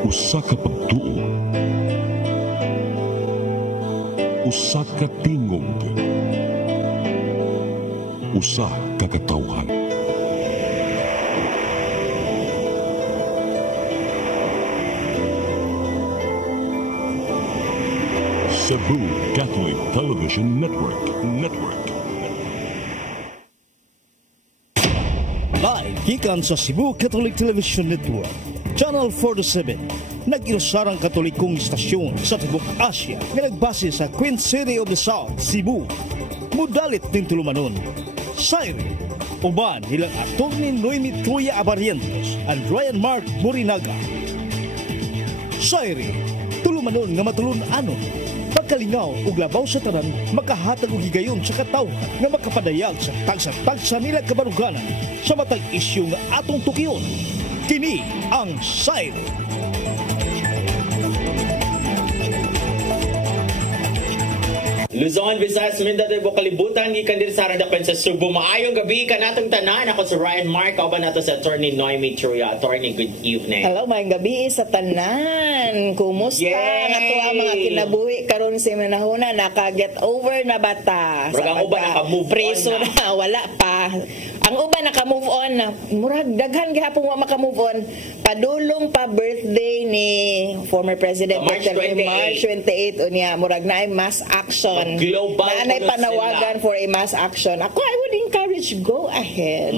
Usa ka pagtuo, usa ka tingog, usa ka katawhan. Cebu Catholic Television Network. Live gikan sa Cebu Catholic Television Network, Channel 47, nag-iusarang katolikong istasyon sa Tibok Asia nga nagbase sa Queen City of the South, Cebu. Mudalit din tulumanon, Sairi, uban nilang Atty. Noemi Tuya Abarientos and Ryan Mark Morinaga. Sairi, tulumanon nga matulun-anon, pagkalingaw ug labaw sa tanan, makahatag og higayon sa katawhan nga makapadayag sa tagsa-tagsa nila kabaruganan sa matag isyu nga atong tukiyon. Kini ang Sairi. Luzon, Visayas, Mindanao, kalibutan gikan diri sa Radapan sa Cebu. Maayong gabi kanatong tanan. Ako si Ryan Mark, kauban nato sa Atty. Noemi Tuya. Attorney, good evening. Hello, maayong gabi sa tanan. Kumusta? Yay! Nato ang mga kinabuhi karon sa manahuna, naka-get over na bata. Murag ang uban naka-move on preso na. Wala pa. Ang uban naka-move on na. Murag daghan gihapon wa maka-move on. Padulong pa birthday ni former President March 28. unya murag naay mass action. Global Naanay panawagan for a mass action. Ako, I would encourage, go ahead.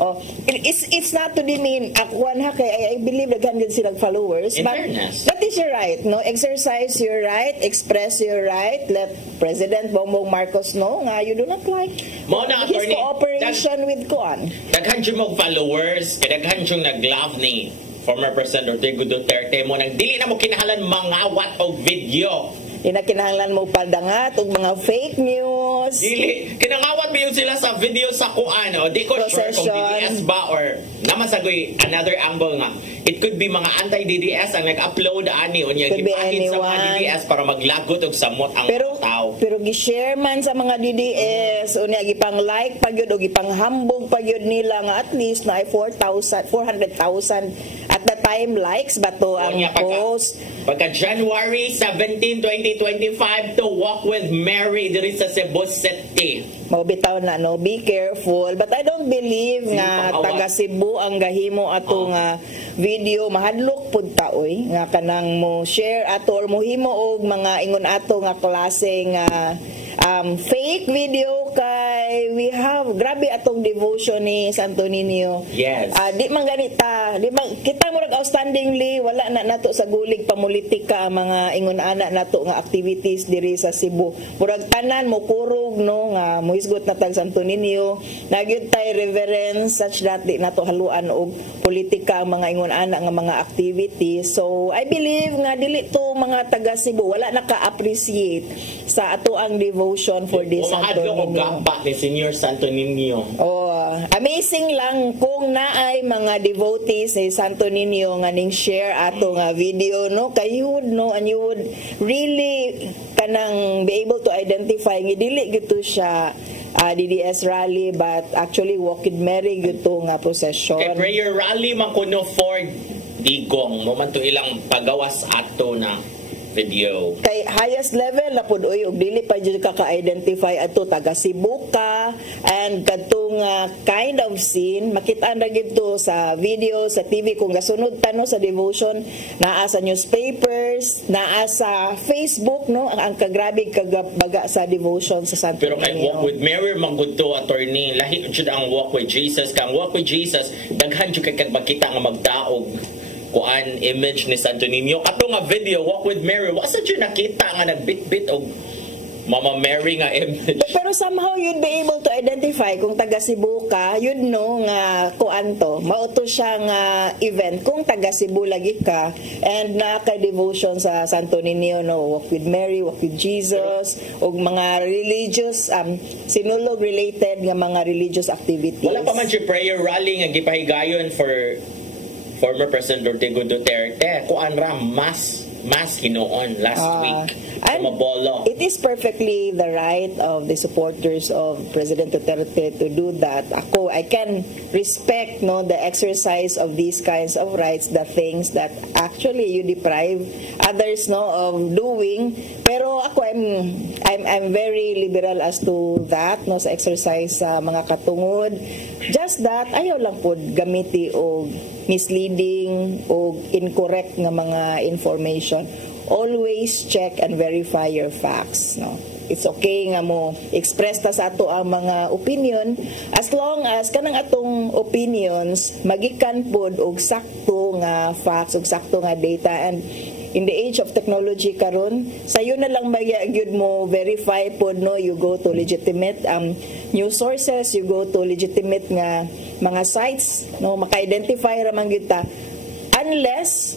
Oh, it's not to demean ako na kay I believe daghan gid silang followers. In But fairness. that is your right, no? Exercise your right, express your right. Let President Bongbong Marcos know nga you do not like Mao na, his attorney, cooperation with Kuan. Daghan yung mga followers, daghan yung nag-love ni former President Rodrigo Duterte mo nang dili na mo kinahanglan mangawat og video. Inakinahanglan mo padangat og mga fake news. Dili, kinangawat mo yun sila sa video sa kuan. O, di ko sure kung DDS ba or namasagoy another angle nga. It could be mga anti-DDS ang nag-upload ani o niya Could be gipakit sa mga anyone. DDS para maglagot og samot ang tao. Pero gi-share man sa mga DDS unya gipang like pagyud o gipang hambog pagyud nila nga at least na 400,000 at the time likes ba to ang Unya, post. Pagka January 17, 2025 to Walk with Mary diri sa Cebu City. Mabitaw na no, be careful, but I don't believe nga pang-awat? taga Cebu ang gahimo ato nga video mahadlok pud ta oy nga kanang mo share ato or mohimo og mga ingon ato nga klase nga fake video kay we have grabe atong devotion ni Santo Niño. Yes. Di man ganita, di man kita murag outstandingly wala na nato sa gulig pamulitika ang mga ingon ana nato nga activities diri sa Cebu. Murag tanan mo kurog no nga muhisgot na tag Santo Niño. Nagyud tay reverence such that di nato haluan og politika ang mga ingon ana nga mga activities. So I believe nga dili to mga taga Cebu wala naka-appreciate sa ato ang devotion for this Santo Umahadlok og Niño. gapa ni Senior Santo Niño. Oh, amazing lang kung naay mga devotees ni Santo Niño nga ning share ato nga video no kay you would know and you would really kanang be able to identify nga dili gito siya DDS rally but actually Walk with Mary gito nga procession. Kay prayer rally man kuno for digong mo man to ilang pagawas ato na video. Kay highest level na pud oy og dili pa jud ka identify ato taga Cebu ka and kadtong kind of scene makita na gid to sa video sa TV kung gasunod ta no sa devotion naa sa newspapers naa sa Facebook no ang kagrabe kagabaga sa devotion sa Santo Pero kay Niño. Walk with Mary magudto attorney lahi jud ang Walk with Jesus kang Walk with Jesus daghan jud kay magkita nga magdaog kuan image ni Santo Niño ato nga video Walk with Mary wasa jud nakita nga nagbit-bit og Mama Mary nga image. Pero somehow you'd be able to identify kung taga Cebu ka, you'd know nga kuan to. Mauto siya nga event kung taga Cebu lagi ka and naka-devotion sa Santo Niño no, Walk with Mary, Walk with Jesus ug mga religious sinulog related nga mga religious activities. Wala pa man siya prayer rally nga gipahigayon for former President Rodrigo Duterte. Kuan ra mas hinoon last week. And Mabolo. it is perfectly the right of the supporters of President Duterte to do that. I can respect the exercise of these kinds of rights, the things that actually you deprive others of doing. Pero ako, I'm very liberal as to that, sa exercise sa mga katungod. Just that, ayaw lang po gamiti o misleading o incorrect nga mga information. Always check and verify your facts. It's okay nga mo express ta sa ato ang mga opinion as long as kanang atong opinions magikan pod og sakto nga facts og sakto nga data. And in the age of technology karon, sayo na lang magyud mo verify pod, you go to legitimate news sources, you go to legitimate nga mga sites, maka-identify ra man gyud ta, unless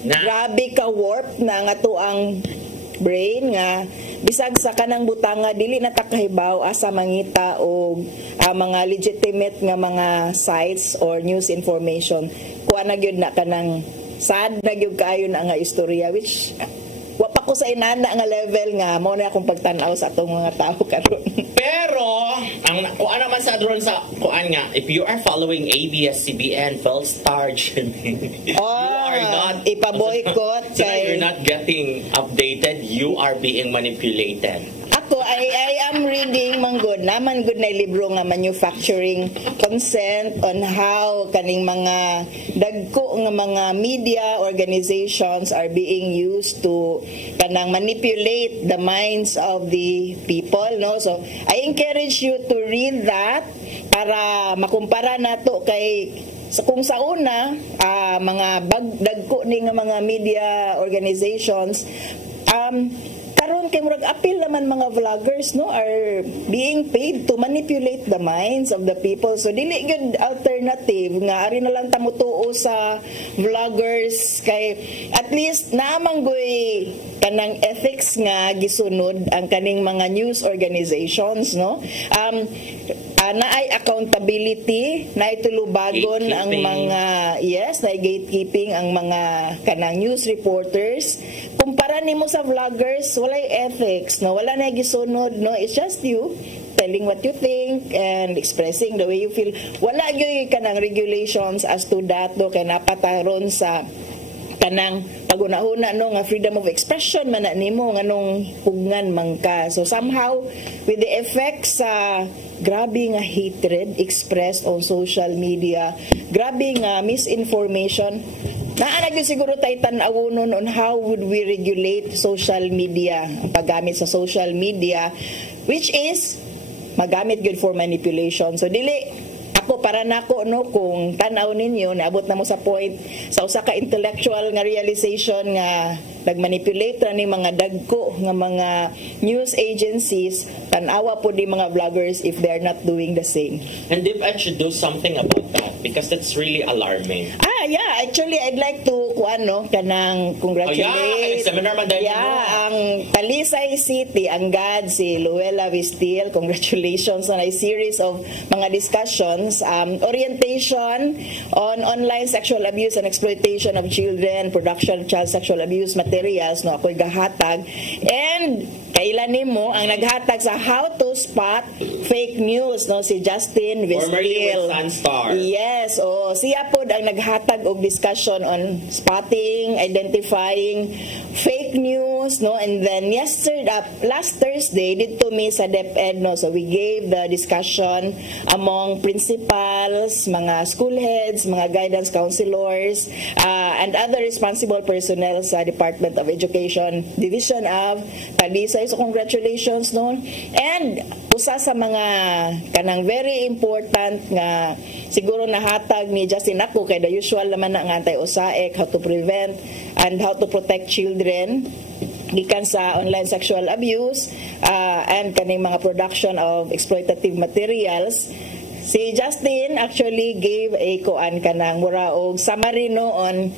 grabe ka warp na nga to ang brain nga bisag sa kanang butanga dili na takahibaw asa mangita og mga legitimate nga mga sites or news information. Kuha na gyud na kanang sad na gyud kaayo na nga istorya, which wa pa ko sa inana nga level nga mo na akong pagtan-aw sa atong mga tao karon. Pero ang kuan naman sa drone sa kuan nga, if you are following ABS-CBN, Philstar, you are not ipa-boycott so you're not getting updated, you are being manipulated. Ako, I am reading manggod naman good na libro nga manufacturing consent on how kaning mga dagko nga mga media organizations are being used to kanang manipulate the minds of the people, so I encourage you to read that para makumpara nato kay kung sa una mga dagko ni nga mga media organizations karon kay murag appeal naman mga vloggers are being paid to manipulate the minds of the people. So dili gyud alternative nga ari na lang tamutuo sa vloggers kay at least naamanggoy kanang ethics nga gisunod ang kaning mga news organizations, naay accountability, naay tulubagon ang mga naay gatekeeping ang mga kanang news reporters. Kumpara nimo sa vloggers, walay ethics, wala na gisunod, it's just you telling what you think and expressing the way you feel. Wala gyud kanang regulations as to that, kay napataron sa kanang pag-una-una nga freedom of expression man na nimo nganong hugnan man ka. So somehow with the effects sa grabe nga hatred expressed on social media, grabe nga misinformation, naanag yun siguro tayo tan-awunon on how would we regulate social media, ang paggamit sa social media, which is magamit good for manipulation. So dili ako para nako kung tan-aw ninyo naabot na mo sa point sa usa ka intellectual nga realization nga nagmanipulate ra ni mga dagko nga mga news agencies, tan-awa po di mga vloggers if they are not doing the same. And DepEd should do something about that because that's really alarming. Yeah, actually I'd like to kanang congratulate. Seminar man dahil ang Talisay City, ang GAD, si Luella Vistil, congratulations on a series of mga discussions, orientation on online sexual abuse and exploitation of children, production of child sexual abuse materials, ako'y gahatag. And kailan nimo ang naghatag sa how to spot fake news, si Justin Vistil. Yes, siya po ang naghatag og discussion on spotting, identifying fake news, and then last Thursday dito mi sa DepEd, so we gave the discussion among principals, mga school heads, mga guidance counselors, and other responsible personnel sa Department of Education Division of Talisay. So congratulations and usa sa mga kanang very important nga siguro nahatag ni Justin ako kay the usual naman na nga anti-USAID, how to prevent and how to protect children gikan sa online sexual abuse and kaning mga production of exploitative materials. Si Justin actually gave a kanang mura og summary on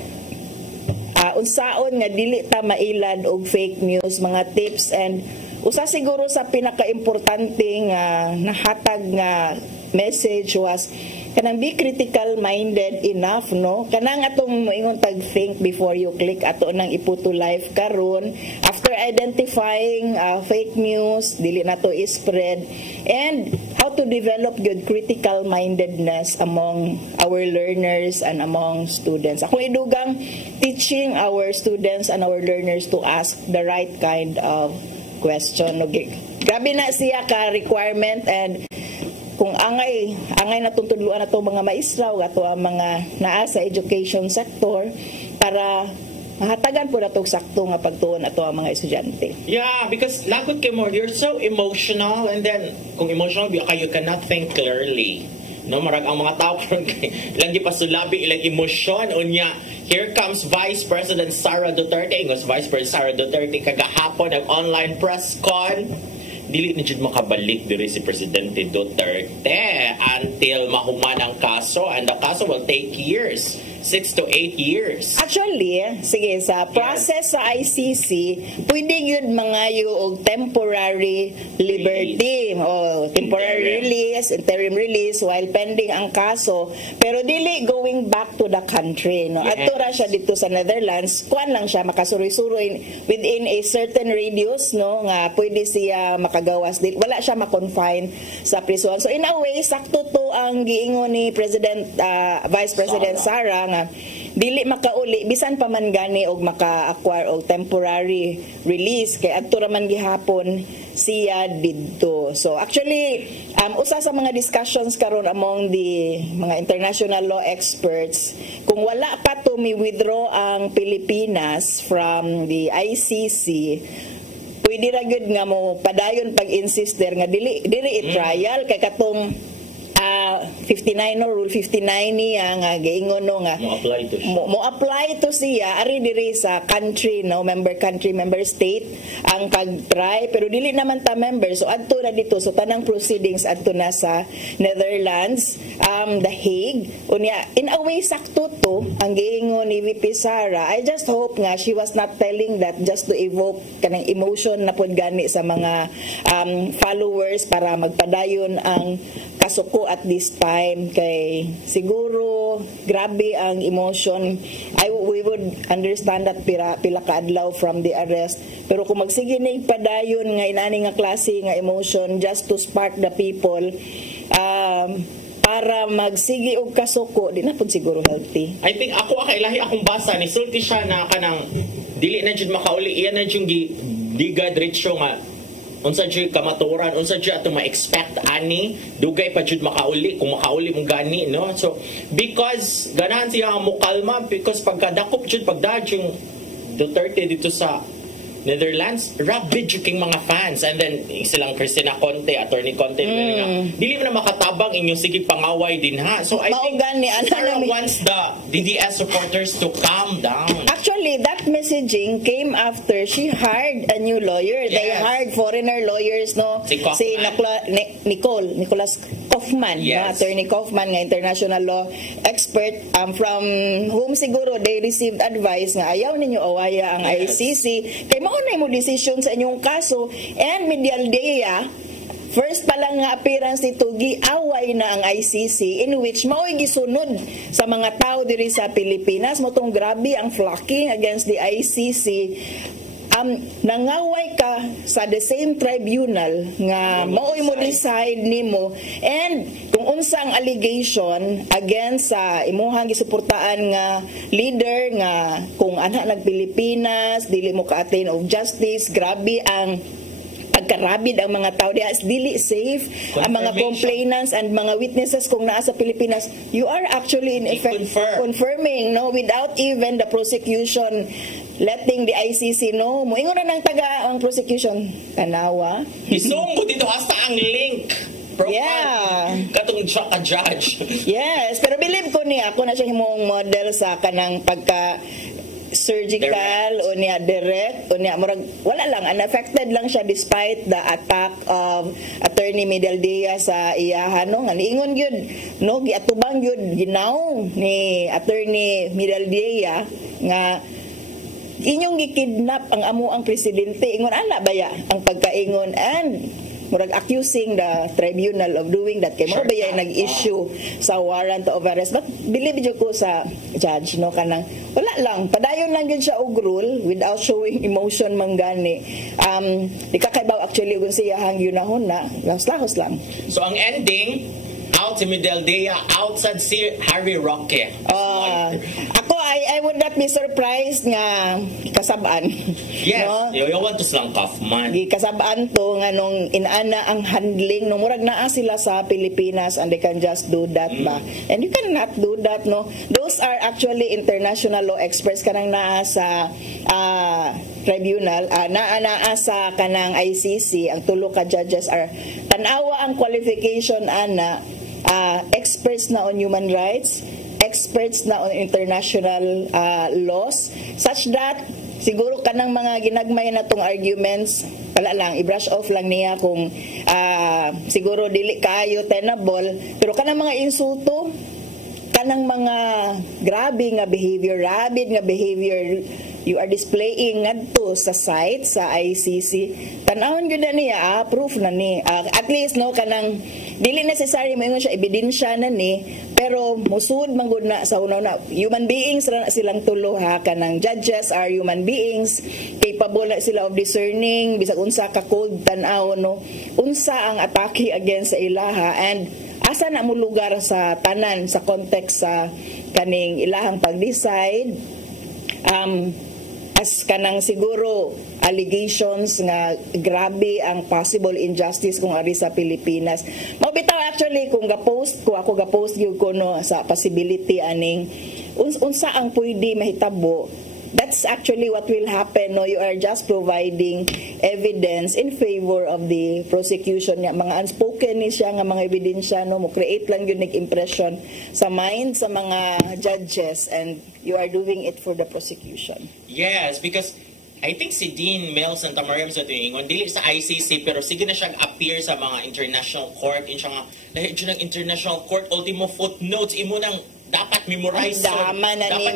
unsaon nga dili ta mailad og fake news, mga tips, and usa siguro sa pinaka-importante nga nahatag nga message was kanang be critical minded enough, no, kanang atong moingon tag think before you click ato nang iputo live karon after identifying fake news dili nato i-spread, and how to develop good critical mindedness among our learners and among students. Ako idugang teaching our students and our learners to ask the right kind of question. Okay. Grabe na siya ka requirement, and kung angay natutudluan na to mga maestra o ato ang mga naa sa education sector para mahatagan po na itong sakto nga pagtuon ato ang mga estudyante. Yeah, because lagot kay mo, you're so emotional, and then kung emotional kayo cannot think clearly. No, marag ang mga tao karon kay lagi pasulabi ilang emosyon unya. Here comes Vice President Sara Duterte. Ingos Vice President Sara Duterte kagahapon ang online press con. Dili ni jud makabalik diri si Presidente Duterte until mahuman ang kaso, and the kaso will take years, 6 to 8 years. Actually, sige, sa process sa ICC, pwede yun mangayo og temporary liberty o temporary release, interim release while pending ang kaso, pero dili going back to the country, no. Adto ra siya dito sa Netherlands, kuan lang siya makasuroy-suroy within a certain radius, no, nga pwede siya makagawas, wala siya ma-confine sa prison. So in a way, sakto to ang giingon ni Vice President Sara nga dili makauli bisan pa man gani og maka-acquire og temporary release kay adto ra man gihapon siya didto. So actually usa sa mga discussions karon among the mga international law experts, kung wala pa to mi-withdraw ang Pilipinas from the ICC, pwede ra gyud nga mo padayon pag-insister nga dili i-trial kay katong 59 no, Rule 59 niya nga giingon no nga mo-apply to siya ari diri sa country, no, member state ang pag-try, pero dili naman ta member, so adto na dito, so tanang proceedings adto na sa Netherlands, The Hague unya. In a way sakto to ang giingon ni VP Sara. I just hope nga she was not telling that just to evoke kanang emotion na pod gani sa mga followers para magpadayon ang kasuko at this time, kay siguro grabe ang emotion. We would understand that pila ka adlaw from the arrest, pero kung magsige na ipadayon nga inani nga klase nga emotion just to spark the people para magsige og kasuko, di na pud siguro healthy. I think ako lahi akong basa ni sulti siya na kanang dili na jud makauli, iyan na jud diga diretso nga unsa jud kamaturan, unsa jud ato ma-expect ani dugay pa jud makauli kung makauli mo gani, no. So because ganahan siya mo kalma, because pagkadakop jud pagdajong Duterte dito sa Netherlands, rabid jud king mga fans, and then silang Cristina Conte, Attorney Conte, dili mo na makatabang inyong sige pangaway din ha. So I think Sarah wants the DDS supporters to calm down. Actually, that messaging came after she hired a new lawyer. Yes. They hired foreigner lawyers, no? Si Nicholas Kaufman, yes. Attorney Kaufman, nga international law expert, from whom siguro they received advice nga ayaw ninyo awaya ang ICC kay maunay mo decision sa inyong kaso, and Medialdea first pa lang nga appearance nito giaway na ang ICC, in which mao'y gisunod sa mga tao diri sa Pilipinas mo tong grabe ang flocking against the ICC. Nangaway ka sa the same tribunal nga mao'y mo decide nimo, and kung unsang allegation against sa imuhang gisuportaan nga leader nga kung anha nag Pilipinas dili mo ka-attain of justice, grabe ang pagkarabid ang mga tao diha, dili safe ang mga complainants and mga witnesses kung naa sa Pilipinas. You are actually in effect confirming, no, without even the prosecution letting the ICC know. Moingon na ng taga ang prosecution tanawa isong ko dito hasta ang link profile. Yeah. Katong judge. Yes, pero believe ko niya ako na siya himong model sa kanang pagka surgical o niya direct o niya murag wala lang, unaffected lang siya despite the attack of Attorney Medialdea sa iyahan, no, nga niingon gyud, no, giatubang gyud ginaw ni Attorney Medialdea nga inyong gikidnap ang amo ang presidente. Ingon ana baya ang pagkaingon, and murag accusing the tribunal of doing that kay mo ba yay nag-issue sa warrant of arrest. But believe jud ko sa judge no kanang wala lang padayon lang gyud siya og rule without showing emotion man gani. Di ka kaibaw actually kung siya hang yunahon na lahos lang. So ang ending out si Midaldea, outside si Harry Roque. Ako, I would not be surprised nga kasabaan. Yes, no? you want to slang tough man. Kasabaan to nga nung inana ang handling nung murag naa sila sa Pilipinas and they can just do that ba. And you cannot do that no. Those are actually international law experts kanang naa sa tribunal, naa sa kanang ICC. Ang tulo ka judges are tanawa ang qualification ana experts na on human rights, experts na on international laws, such that siguro kanang mga ginagmay na tong arguments wala lang i-brush off lang niya kung siguro dili kayo tenable, pero kanang mga insulto, kanang mga grabe nga behavior, rabid nga behavior you are displaying ngadto sa site sa ICC, tanawon gyud na niya proof na ni at least no kanang dili necessary mo siya ebidensya na ni, pero musud man gud na sa una human beings silang tulo ha, kanang judges are human beings, capable na sila of discerning bisag unsa ka cold tan-aw no unsa ang atake against sa ilaha, and asa na mo lugar sa tanan sa context sa kaning ilahang pag-decide as kanang siguro allegations nga grabe ang possible injustice kung ari sa Pilipinas. Mabitaw actually kung ga-post gyud ko no sa possibility aning unsa ang pwede mahitabo. That's actually what will happen no, you are just providing evidence in favor of the prosecution niya, mga unspoken ni siya nga mga ebidensya no, mo create lang yun impression sa mind sa mga judges, and you are doing it for the prosecution. Yes, because I think si Dean Mel Santa Maria sa tingon dili sa ICC pero sige na siyang appear sa mga international court, insya nga lahi ng international court, ultimo footnotes imo nang dapat memorize dapat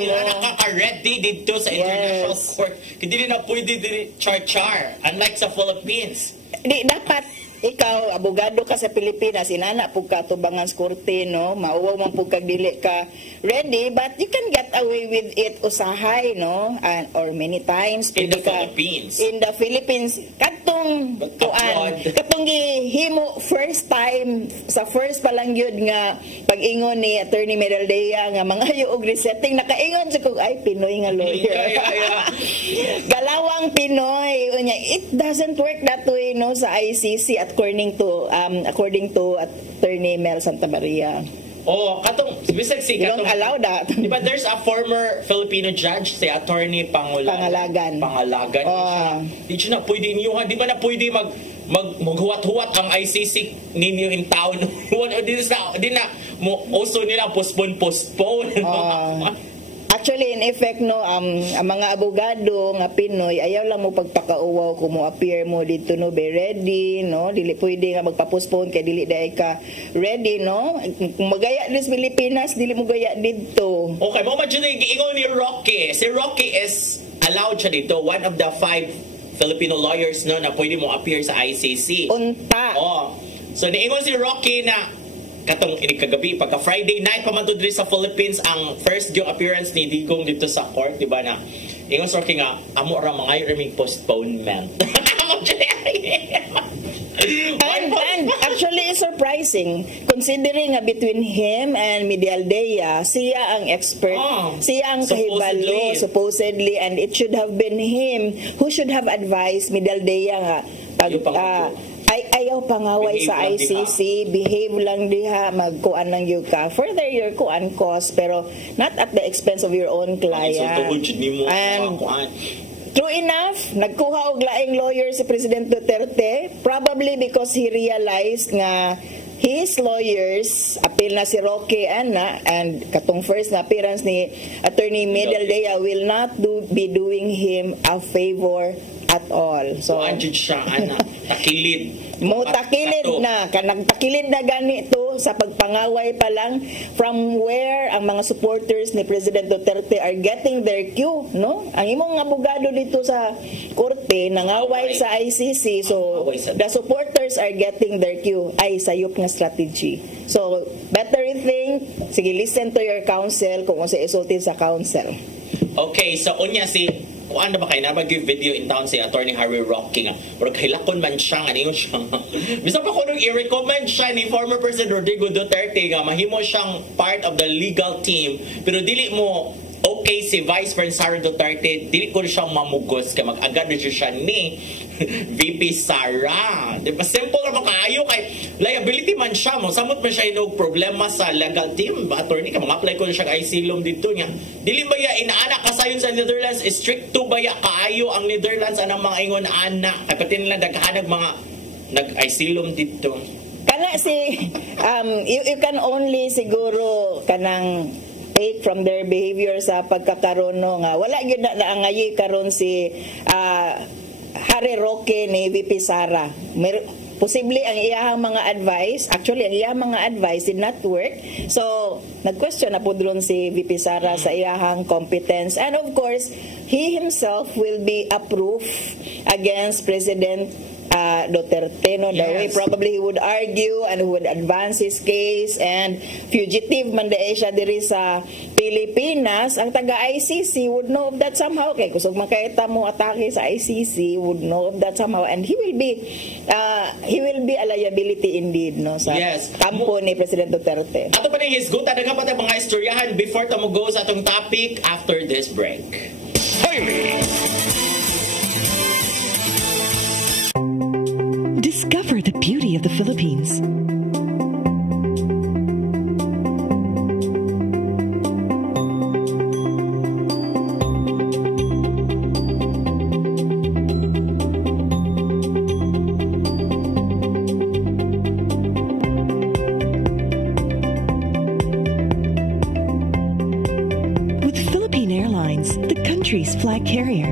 nila nakaka-ready dito sa international court. Hindi na pwede char-char unlike sa Philippines. Di dapat ikaw abogado ka sa Pilipinas, inana pug ka tubangan sa korte no, mauwaw man pug kag dili ka ready, but you can get away with it usahay no, and or many times in the Philippines. In the Philippines katong katong gihimo first time sa first pa lang yun nga pag-ingon ni Attorney Midaldea nga mga og resetting, nakaingon sa kog ay Pinoy nga lawyer. Galawang Pinoy unya, it doesn't work that way no sa ICC according to Attorney Mel Santa Maria. Oh, katong bisag si katong don't allow that. Di ba there's a former Filipino judge, si Attorney Pangalagan. Di siya na pwede niyo, di ba na pwede maghuwat-huwat ang ICC ninyo in town. Di na mo also nila postpone. Actually, in effect, no, ang mga abogado nga Pinoy, ayaw lang mo pagpakauwaw kung mo appear mo dito, no, be ready, no, dili pwede nga magpa-postpone kay dili dahil ka ready, no, kung magaya din sa Pilipinas, dili mo gaya dito. Okay, mo madyo ingon ni Roque. Si Roque is allowed siya dito, one of the 5 Filipino lawyers, no, na pwede mo appear sa ICC. Unta. So, niingon si Roque na katong kagabi pagka Friday night pamantud diri sa Philippines ang first yung appearance ni Digong dito sa court, di ba na ingon sa nga amo ra mga may postponement. and actually it's surprising considering between him and Midaldea, siya ang expert, siya ang kahibalo supposedly, and it should have been him who should have advised Midaldea nga ayaw pangaway sa ICC, behave lang diha, magkuan lang yung ka, further your kuan cost, pero not at the expense of your own client. And true enough, nagkuha og laing lawyer si President Duterte, probably because he realized nga his lawyers, appeal na si Roque Ana, and katong first na appearance ni Attorney Midaldea will not be doing him a favor at all. So anjud siya ana takilid mo takilid na kanang takilid na ganito sa pagpangaway pa lang, from where ang mga supporters ni President Duterte are getting their cue, no? Ang imong abogado dito sa korte nangaway sa ICC, so the supporters are getting their cue. Ay sayop nga strategy. So better rethink, sige, listen to your counsel kung sa isulti sa counsel. Okay, so unya si ano ba kayo na mag-video in town si Attorney Harry Roque nga. Pero kahilakon man siya nga niyo siya. Bisa pa ko nung i-recommend siya ni former President Rodrigo Duterte nga mahimo siyang part of the legal team. Pero dili mo okay si Vice President Sara Duterte, dili ko siyang mamugos kay mag-agad na siya ni VP Sara. Di ba? Simple na makaayo kay liability man siya mo. Samot man siya inog problema sa legal team. Attorney ka, mag-apply ko na siya asylum dito niya. Dili ba ya inaana kasayon sa Netherlands? Strict to ba ya kaayo ang Netherlands anang mga ingon anak? Ay pati nila daghanag mga nag-asylum dito. Kana si you can only siguro kanang take from their behavior sa pagkakaroon nga wala gyud na naangayi karon si Harry Roque ni VP Sara. Posible ang iyahang mga advice, actually ang iyahang mga advice did not work. So nag-question na po doon si VP Sara sa iyahang competence, and of course he himself will be a proof against President Duterte, no? The way probably he would argue and would advance his case, and fugitive man de siya diri sa Pilipinas, ang taga-ICC would know of that somehow. Kay kusog makita mo atake sa ICC would know of that somehow, and he will be a liability indeed, no, sa kampo ni President Duterte. Ato pa ning hisgutan daghang pa tayong mga istoryahan before ta mo go sa atong topic after this break. Discover the beauty of the Philippines. With Philippine Airlines, the country's flag carrier.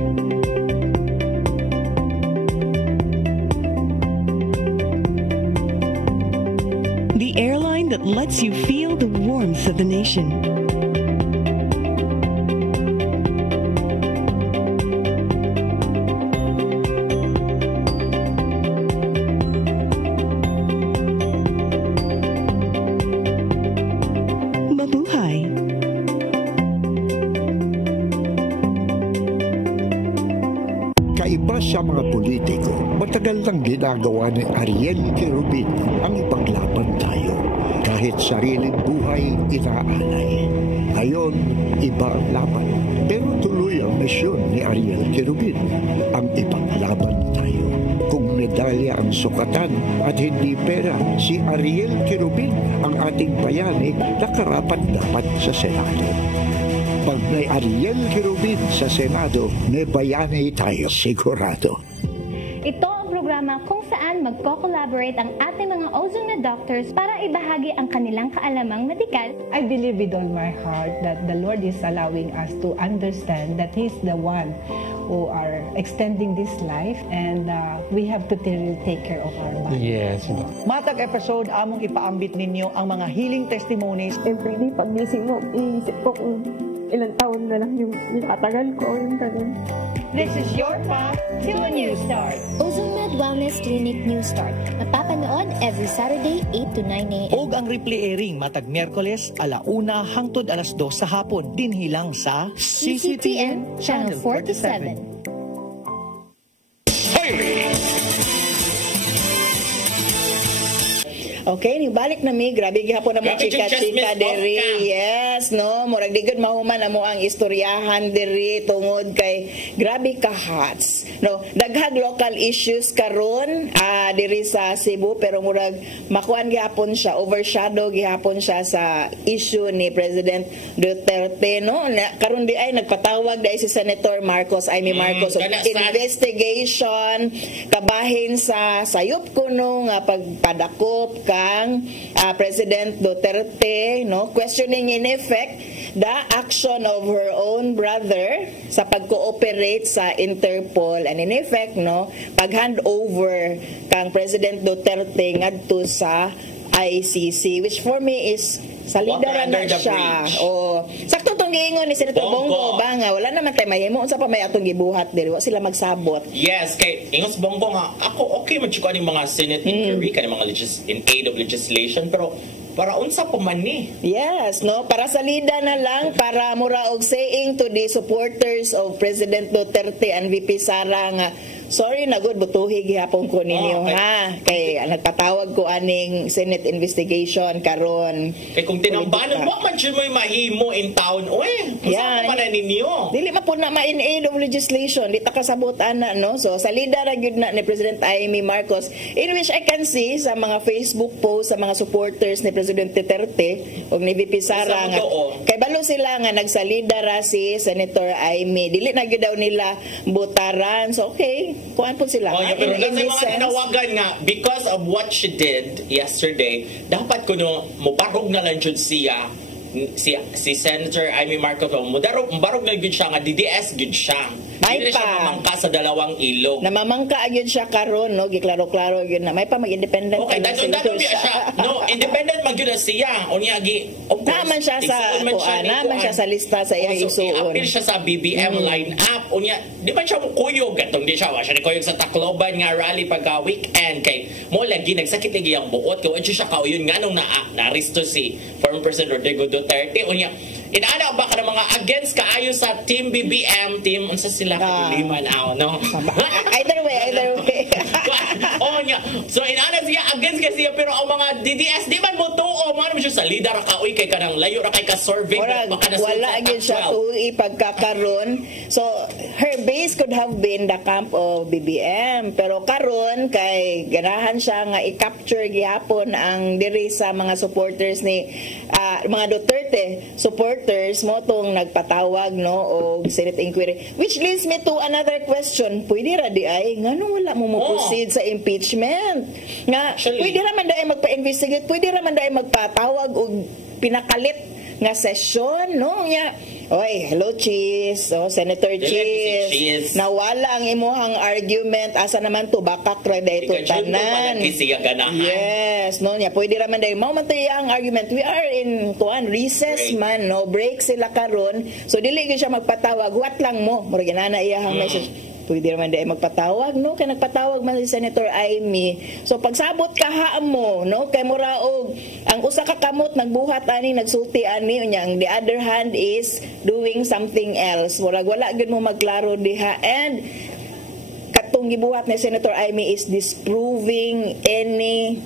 The airline that lets you feel the warmth of the nation. Mabuhay! Kaiba sa mga politiko, matagal nang ginagawa ni Ariel Querubin ang ipaglaban tayo. Kahit sariling buhay inaalay. Ngayon, iba ang laban. Pero tuloy ang misyon ni Ariel Querubin, ang ipaglaban tayo. Kung medalya ang sukatan at hindi pera, si Ariel Querubin, ang ating bayani, nakarapat dapat sa Senado. Pag may Ariel Querubin sa Senado, may bayani tayo sigurado. Ito ang programa kung saan magko-collaborate ang ating mga ozone na doctors para ibahagi ang kanilang kaalamang medikal. I believe with all my heart that the Lord is allowing us to understand that He's the one who are extending this life, and we have to take care of our body. Yes. Matag episode, among ipaambit ninyo ang mga healing testimonies. Every day, pag gising mo, iisip ko kung ilang taon na lang yung katagal ko, yung ganun. This is your path to a new start. OzoMed Wellness Clinic New Start. Mapapanood every Saturday, 8 to 9 a.m. Og ang replay airing matag Miyerkules, 1:00 hangtod 2:00 sa hapon, dinhilang sa CCTN Channel 47. Okay, nibalik na mi. Grabe gihapon na mo chika-chika diri. Yes, no? Murag digod mahuman na mo ang istoryahan diri tungod kay grabe ka hats. No, daghang local issues karon diri sa Cebu, pero murag makuan gihapon siya, overshadow gihapon siya sa issue ni President Duterte, no? Karon di ay nagpatawag dai si Senator Marcos, Amy Marcos, investigation kabahin sa sayop kuno nga pagpadakop kang President Duterte, no, questioning in effect the action of her own brother sa pag-cooperate sa Interpol, and in effect, no, pag-hand over kang President Duterte ngadto sa ICC, which for me is salidara na siya. O sakto tong giingon ni Senator Bongo ba nga wala naman tay mahimo unsa pa may atong gibuhat diri wa sila magsabot. Yes, kay ingos Bongo nga ako okay man chiko aning mga Senate inquiry kanang mga in aid of legislation pero para unsa pa man ni. Yes, no, para salida na lang para mura og saying to the supporters of President Duterte and VP Sara nga sorry na good butuhi gihapon ko ninyo ha kay nagpatawag ko aning Senate investigation karon kay kung tinambanan wa man jud moy mahimo in town oy usa pa man ninyo dili mapud na ma in aid of legislation di ta kasabot ana no so salida ra gyud na ni President Amy Marcos in which I can see sa mga Facebook post sa mga supporters ni President Duterte ug ni VP Sara nga kay balo sila nga nagsalida ra si Senator Amy dili na gyud daw nila butaran so okay kuan po sila. Oh, yeah, pero nasa mga tinawagan nga, because of what she did yesterday, dapat kuno mubarog na lang jud siya, si Senator Amy Marcos, mubarog na jud siya nga, DDS jud siya. Hindi na siya mamangka sa dalawang ilog. Namamangka agad siya karon no, giklaro-klaro gyud na may pa mag-independent. Okay, dadon siya. No, independent mag gyud siya. Unya gi, of course, naman siya sa naman siya sa lista sa iyang isuon. Apil siya sa BBM line-up. Unya, di man siya mukuyog atong di siya kuyog sa Tacloban nga rally pagka weekend kay mo lagi nagsakit lagi ang buot kay unsa siya kauyon nga nung na-aristo si former President Rodrigo Duterte. Unya, inaana ba ka ng mga against kaayo sa Team BBM, team unsa sila kadiliman no? Either way. Oh nya. So inaana siya against kasi pero ang mga DDS di man mo tuo man siya sa leader ka uy kay kanang layo ra kay ka survey wala gyud siya tuoy pagkakaron. So her base could have been the camp of BBM pero karon kay ganahan siya nga i-capture gihapon ang diri sa mga supporters ni mga Duterte supporters mo tong nagpatawag no og Senate inquiry which leads me to another question pwede ra di ay nganong wala mo proceed sa impeachment nga pwede ra man daay magpa-investigate pwede ra man daay magpatawag og pinakalit nga session no nya oy hello Cheese Senator Cheese nawala ang imuhang argument asa naman to bakak ra dayto tanan yes no nya pwede ra man day mao man ang argument we are in recess man no break sila karon so dili gyud siya magpatawag wat lang mo mura ginana iyang message pwede naman dahil magpatawag, no? Kaya nagpatawag man si Senator Amy. So, pagsabot kahaan mo, no? Kay muraog, ang usa ka kamot, nagbuhat ani, nagsulti ani, unyang the other hand is doing something else. Murag, wala gyud mo magklaro diha. And, katong gibuhat ni Senator Amy is disproving any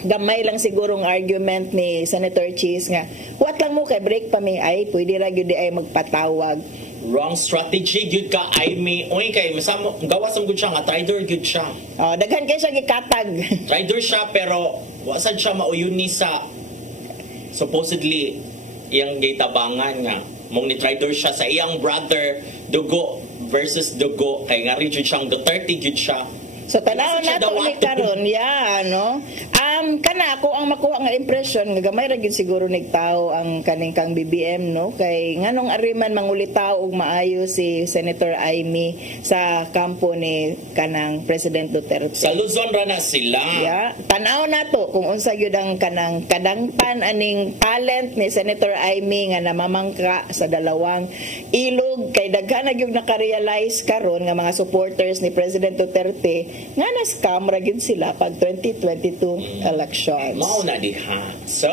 gamay lang sigurong argument ni Senator Cheese nga. Huwat lang mo kay break pa mi ay, pwede ra gyud di ay magpatawag. Wrong strategy gyud ka Amy oy kay masamo gawas ang gud siya nga traitor gyud siya daghan kay siya gikatag traitor siya pero wasad siya mauyuni sa supposedly iyang gitabangan nga mong ni traitor siya sa iyang brother dugo versus dugo kay nga rin gyud siyang Duterte gyud siya. So tanaw na to ni karon no kana ako ang makuha nga impression nga gamay ra gyud siguro nigtao ang kaning kang BBM no kay nganong ariman mangulitaw og maayo si Senator Amy sa kampo ni kanang President Duterte sa Luzon ra na sila tanaw na to kung unsa gyud ang kanang kadangpan aning talent ni Senator Amy nga namamangka sa dalawang ilog kay daghan na gyud naka-realize karon nga mga supporters ni President Duterte nga na-scam ra gyud sila pag 2022 elections. Mao na diha. So,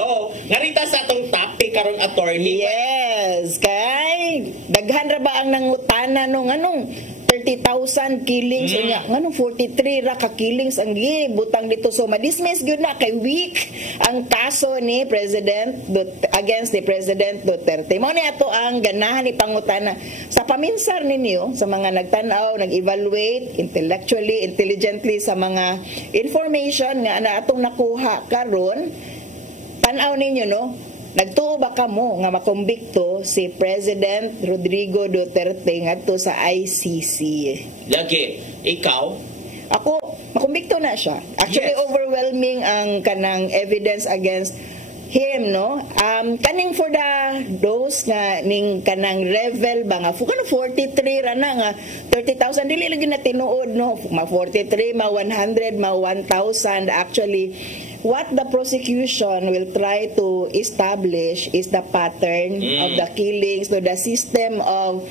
narita sa atong topic karon attorney. Yes, kay daghan ra ba ang nangutana no nganong 30,000 killings unya nganong 43 ra ka killings ang gibutang dito so madismiss gyud na kay weak ang kaso ni President against the President Duterte. Mao ni ato ang ganahan ni pangutana sa paminsar ninyo sa mga nagtan-aw, nag-evaluate intellectually, intelligently sa mga information nga na atong nakuha karon tan-aw ninyo no nagtuo ba kamo nga makumbikto si President Rodrigo Duterte ngadto sa ICC? Lagi, ikaw? Ako, makumbikto na siya. Actually, overwhelming ang kanang evidence against him, no? Kaning for those nga ning kanang level ba nga 43 ra na nga 30,000 dili lagi na tinuod, no? Ma 43, ma 100, ma 1,000 actually. What the prosecution will try to establish is the pattern of the killings, so the system of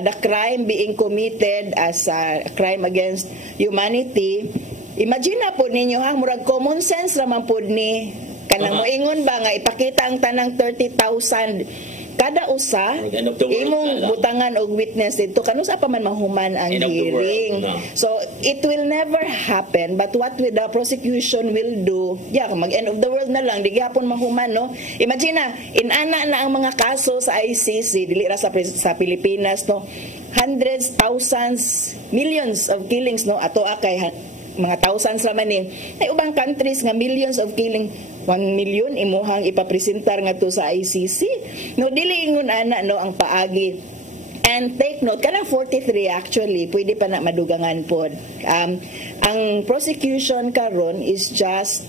the crime being committed as a crime against humanity. Imagine na po ninyo, murag common sense raman po ni kanang moingon ba nga ipakita ang tanang 30,000 kada usa imong butangan og witness dito kanusa pa man mahuman ang hearing. So it will never happen, but what the prosecution will do, mag end of the world na lang, di gyapon mahuman, no? Imagine na inana na ang mga kaso sa ICC dili ra sa Pilipinas, no? Hundreds, thousands, millions of killings, no? Ato kay mga thousands raman ni. Ay ubang countries nga millions of killing, 1 million imuhang ipapresentar nga to sa ICC. No, dili ingon ana, no, ang paagi. And take note, kanang 43 actually, pwede pa na madugangan pod. Ang prosecution karon is just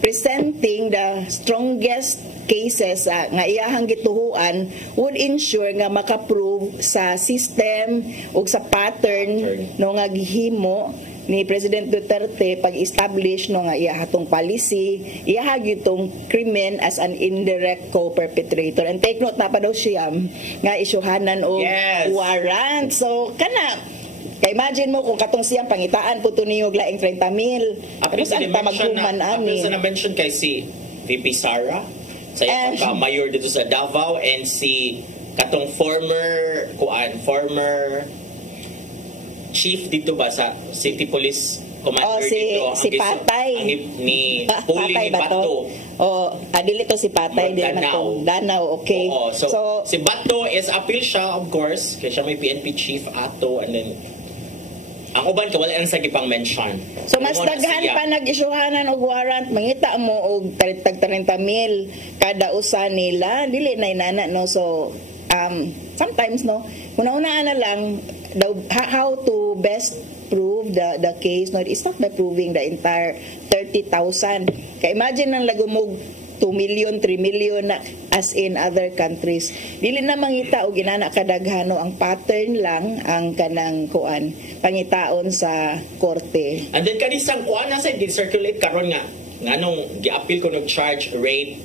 presenting the strongest cases nga iyahang gituhuan would ensure nga makaprove sa system ug sa pattern no nga gihimo ni President Duterte pag-establish no nga iyahatong policy, iyahag itong krimen as an indirect co-perpetrator. And take note na pa daw siya nga isyuhanan o warrant. So kana imagine mo kung katong siyang pangitaan po ito niyog laing 30,000. Pero saan pa maghuman ani? Ako sa na-mention kay si VP Sara, sa iyang mayor dito sa Davao, and si katong former chief dito ba sa City Police Commander dito, si Patay ni Puli ni Bato. Adili to si Patay din Danao, okay. So si Bato is appeal siya, of course, kaya siya may PNP chief ato, and then ang uban ka wala ang sa gipang mention. So mas daghan pa nag-isyuhanan og warrant, mangita mo og 30,000 kada usa nila, dili na inana, no. So sometimes, no, una-una na lang how to best prove the case, no, it's not by proving the entire 30,000. Kaya imagine nang lagumog 2 million, 3 million na, as in other countries. Dili na mangita o ginana kadaghano, ang pattern lang ang kanang kuan pangitaon sa korte. And then kanisang kuan na sa di-circulate karon nga nganong gi-appeal ko ng charge rape.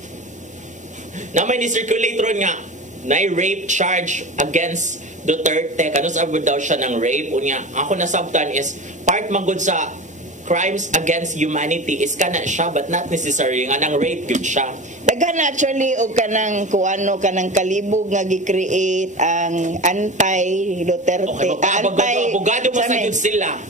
Na may di-circulate ron nga na rape charge against Duterte, kanus abot daw siya ng rape. Unya ako nasabtan is part magud sa crimes against humanity is kana siya, but not necessarily nga nang rape gyud siya. Daghan actually og kanang kuano kanang kalibog nga gi-create ang anti-Duterte, abogado masagid sila.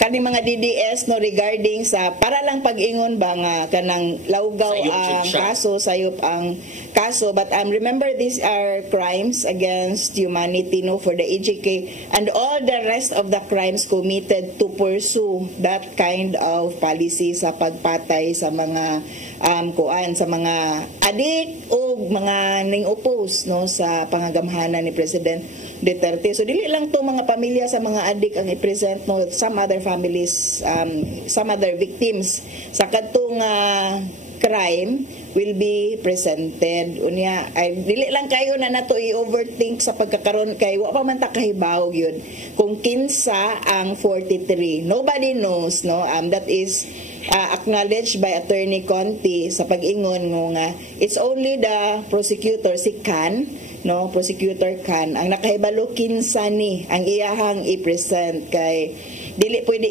Kaning mga DDS, no, regarding sa para lang pag-ingon ba nga kanang lawgaw ang kaso, sayop ang kaso, but remember these are crimes against humanity, no, for the EJK and all the rest of the crimes committed to pursue that kind of policy sa pagpatay sa mga sa mga adik o mga ning-oppose, no, sa pangagamhanan ni President Duterte. So dili lang to mga pamilya sa mga adik ang i-present, no, some other families, some other victims sa kadtong crime will be presented. Unya ay dili lang kayo na nato i-overthink sa pagkakaroon kay wa pa man ta kahibaw gyud kung kinsa ang 43. Nobody knows, no, that is acknowledged by Attorney Conti sa pag-ingon nga it's only the prosecutor, si Khan, no, Prosecutor Khan ang nakahibalo kinsa ni ang iyahang i-present kay dili pwede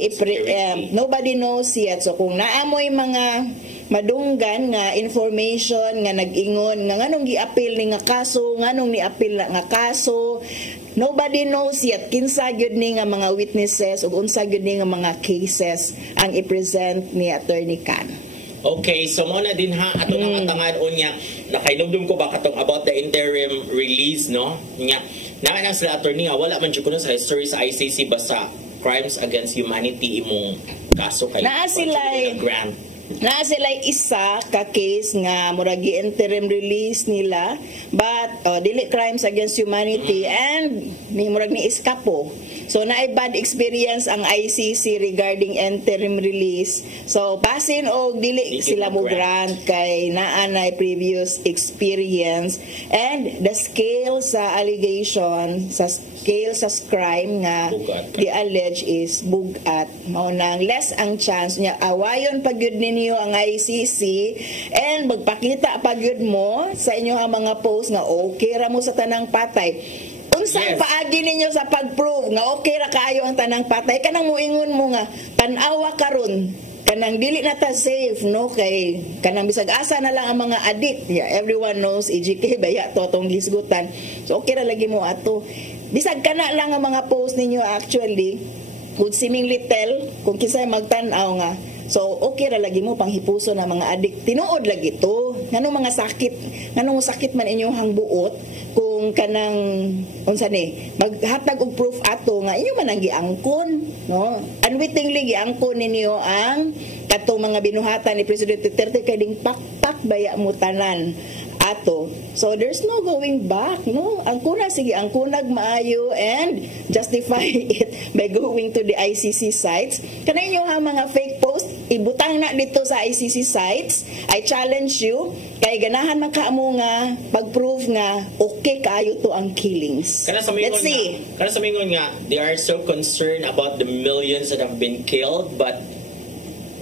nobody knows yet. So kung naamoy mga madunggan nga information nga nag-ingon nga nganong gi-appeal ni nga kaso, nganong ni-appeal nga kaso, nobody knows yet kinsa gyud ni nga mga witnesses ug unsa gyud ni nga mga cases ang i-present ni Attorney Khan. Okay, so mo na din ha ato nang katangan niya nakainumdum ko ba katong about the interim release, no, nya nang sila attorney wala man jud kuno sa history sa ICC basta crimes against humanity imong kaso kay naa sila grant. na sila isa ka case nga murag interim release nila but dili crimes against humanity and ni murag ni eskapo. So naay bad experience ang ICC regarding interim release. So basin og dili sila mo grant kay naa na previous experience and the scale sa allegation sa scale sa crime nga the allege is bugat. Mao nang less ang chance niya awayon pagyud ninyo ang ICC and magpakita pagyud mo sa inyo ang mga post nga okay ra mo sa tanang patay. Unsang paagi ninyo sa pag-prove nga okay ra kaayo ang tanang patay kanang muingon mo nga tan-awa karon kanang dili na ta safe no kay kanang bisag asa na lang ang mga addict. Everyone knows EJK baya to tong gisgutan. So okay ra lagi mo ato. Bisag kana lang ang mga post ninyo actually good seemingly tell kung kinsay magtan-aw nga. So okay ra lagi mo panghipuso na mga addict. Tinuod lagi to. Nganong mga sakit, nganong sakit man inyong hangbuot kung kanang unsa ni maghatag og proof ato nga inyo man ang giangkon no unwittingly giangkon ninyo ang katong mga binuhatan ni Presidente Duterte kay ding pakpak baya mo tanan ato. So there's no going back no ang kuna sige ang kunag maayo and justify it by going to the ICC sites. Kaninyo ha mga fake post ibutang na dito sa ICC sites. I challenge you kay ganahan man kaamo nga pag-prove nga okay kaayo to ang killings. Let's see. Kana sa mingon nga they are so concerned about the millions that have been killed but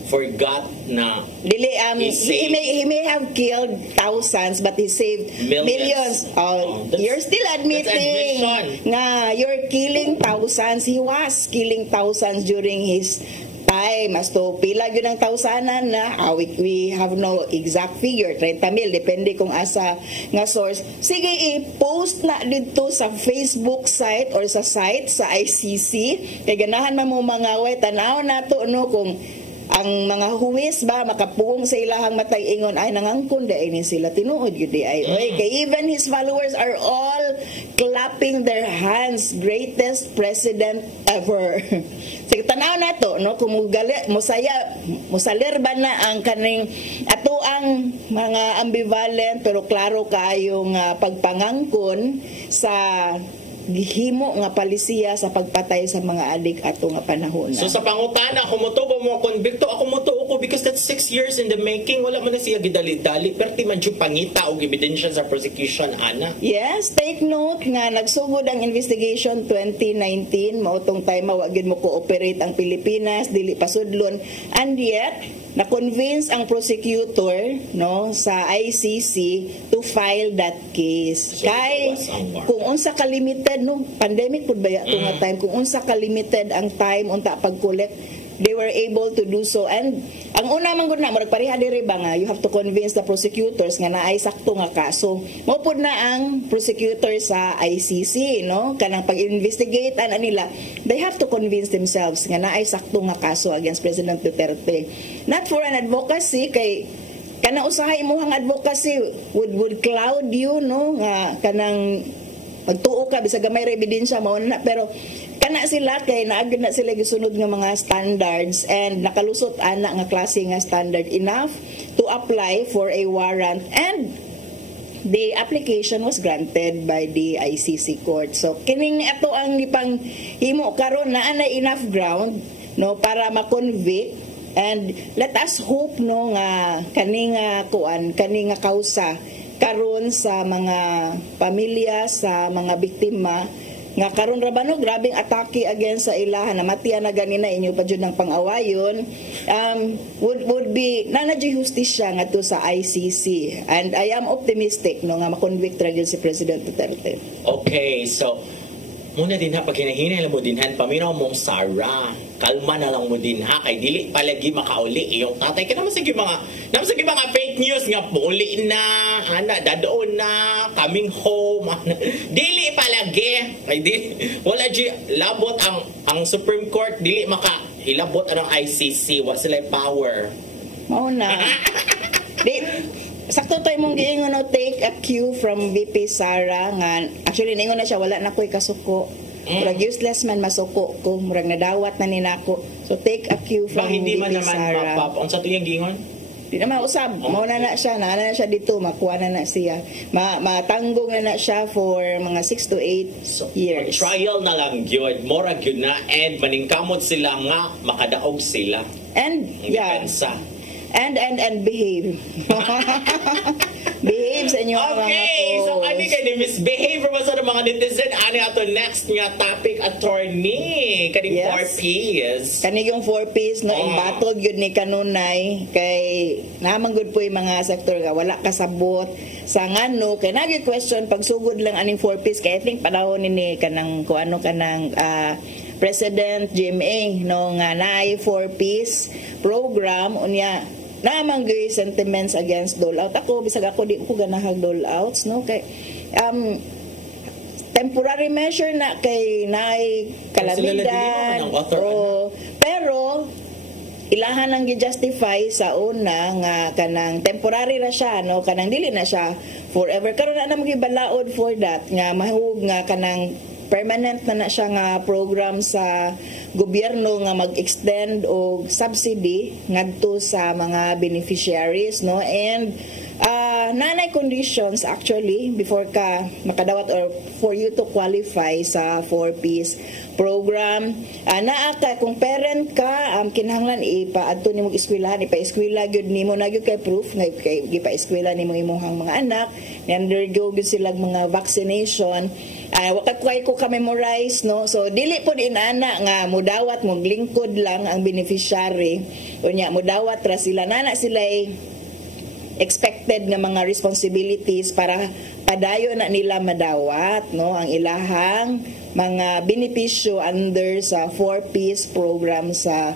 forgot na dili he may have killed thousands but he saved millions. You're still admitting nga you're killing thousands. He was killing thousands during his time. As to pila yun ang tausanan na we have no exact figure 30 mil depende kung asa nga source. Sige i-post na dito sa Facebook site or sa site sa ICC kay ganahan man mo mga way tanaw nato no kung ang mga huwis ba makapugong sa ilahang matay ingon ay nangangkon dai ni sila tinuod gyud ay kay even his followers are all clapping their hands, greatest president ever. Sige tanaw nato no kung musalir ba na ang kaning ato ang mga ambivalent pero klaro kayong pagpangangkon sa gihimo nga palisiya sa pagpatay sa mga adik ato nga panahon. So sa pangutana, kumuto ba mo konbikto? Ako muto ko because that's 6 years in the making. Wala man na siya gidali-dali. Perti man siya pangita o ebidensya sa prosecution, ana. Yes, take note nga nagsugod ang investigation 2019. Mautong time mawagin mo cooperate ang Pilipinas, dili pasudlon. And yet, na-convince ang prosecutor no sa ICC to file that case. So, kay kung unsa ka limited no pandemic pud baya to nga time kung unsa ka limited ang time unta pag-collect they were able to do so. And ang una man gud na murag pareha diri ba nga you have to convince the prosecutors nga naay sakto nga kaso. Mao pud na ang prosecutor sa ICC no kanang pag-investigate ana nila they have to convince themselves nga naay sakto nga kaso against President Duterte. Not for an advocacy kay kana usahay mo ang advocacy would cloud you no nga kanang magtuo ka bisag gamay ra ebidensya mao na pero kana sila kay naagid na sila gisunod nga mga standards and nakalusot ana nga klase nga standard enough to apply for a warrant and the application was granted by the ICC court. So kining ato ang nipang himo karon naa na enough ground no para ma-convict and let us hope no nga kaning kaning kausa karon sa mga pamilya sa mga biktima nga karon ra ba no grabeng atake against sa ilaha namatian na ganina inyo pa jud ng pangawayon would be nanadyo justisya ngadto sa ICC and I am optimistic no nga makonvict ra gyud si President Duterte. Okay, so muna din ha, pag hinahinay lang mo din han, paminaw mong Sarah, kalma na lang mo din ha, kay dili palagi makauli iyong tatay. Kaya naman sige mga fake news nga, uli na, ana, dadoon na, coming home, dili palagi, kay dili, wala di, labot ang Supreme Court, dili ilabot ang ICC, wala sila power. Mauna. Sakto tayo mong giingon no take a cue from VP Sara nga actually ningon na siya wala na ko'y kasuko. Murag useless man masuko ko, murag nadawat na ninako. So take a cue from hindi man VP naman Sara. Unsa to yung giingon? Di na mausab. Mauna na siya, naana na siya dito, makuha na siya. Matanggong na siya for mga 6 to 8 years. Trial na lang yun. Mora yun na. And maningkamot sila nga, makadaog sila. And, and behave. Behave sa inyo mga Okay, so ani kay ni misbehave mo sa mga netizen. Ani ato next nga topic, attorney. Kaning 4Ps. Kaning 4Ps, no, imbatod yun ni kanunay. Kay naman good po yung mga sektor nga, wala kasabot sa ngano. Kay nag-question, pagsugod lang aning 4Ps. Kaya I think panahon ni kanang, kung ano kanang, President GMA, no, nga naay 4Ps program, unya, namanggoy sentiments against dole out. Ako, bisag ako, di ko ganahag dole outs, no? Kay, temporary measure na kay naay kalamidad. Pero, ilahan ang gi-justify sa una nga kanang temporary ra siya, no? Kanang dili na siya forever. Karon na magibalaod for that, nga mahug nga kanang permanent na siya nga program sa gobyerno nga mag-extend og subsidy ngadto sa mga beneficiaries, no? And nanay conditions actually before ka makadawat or for you to qualify sa 4Ps program. Naa ka kung parent ka, kinahanglan ipaadto nimo eskwelahan, ipa-eskwela gyud nimo na gyud kay proof nga kay gipa-eskwela nimo imong mga anak, ni-undergo gyud sila mga vaccination. Wakay ko ka-memorize, no? So, dili po din ana nga mudawat, maglingkod lang ang beneficiary. Unya, mudawat ra sila. Nana sila expected nga mga responsibilities para padayo na nila madawat, no? Ang ilahang mga benepisyo under sa 4Ps program sa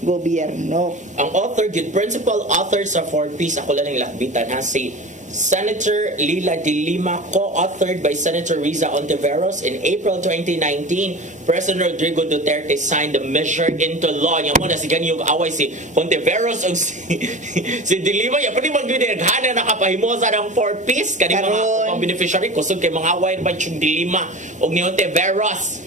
gobyerno. Ang author, yung principal author sa 4Ps, ako lang yung lakbitan, si Senator Lila de Lima, co-authored by Senator Riza Ontiveros in April 2019. President Rodrigo Duterte signed the measure into law. Yan mo na si ganyan yung away si Ontiveros o si de Lima. Yan pwede mag-dinaghanan na kapahimosa ng 4Ps. Kani mga beneficiary kusog kay mga away ba yung de Lima o ni Ontiveros.